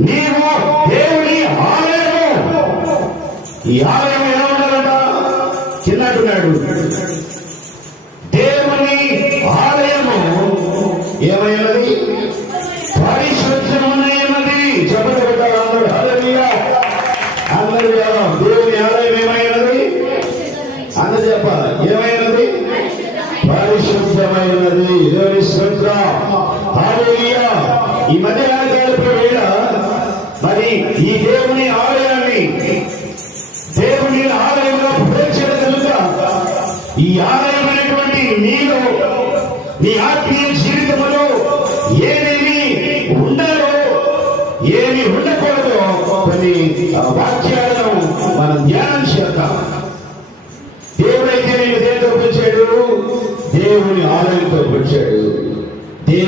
నీవు దేవుని ఆలయము. ఈ ఆలయం ఎలా ఉండాలంట? చిన్నట్టున్నాడు. దేవుని ఆలయము ఏమైనది? పరిశుద్ధమైనది. చెప్పబడ్డారు అందరూ. అందరూ దేవుని ఆలయం ఏమైనది? అందరూ చెప్పాలి. ఏమైనది? పరిశుద్ధమైనది. దేవుని స్తోత్రం. హల్లెలూయా. ఈ మధ్యకాలపు వేళ మరి ఈ దేవుని ఆలయాన్ని దేవుని ఆలయంలో ప్రవేశించడం కనుక ఈ ఆలయమైనటువంటి నీలో నీ ఆత్మీయ జీవితంలో ఏమేమి ఉండాలో ఏమి ఉండకూడదో కొన్ని వాక్యాలను మనం ధ్యానం చేద్దాం. దేవుడైతే నేను దేనితో వచ్చాడు? దేవుని ఆలయంతో వచ్చాడు. దేవుడు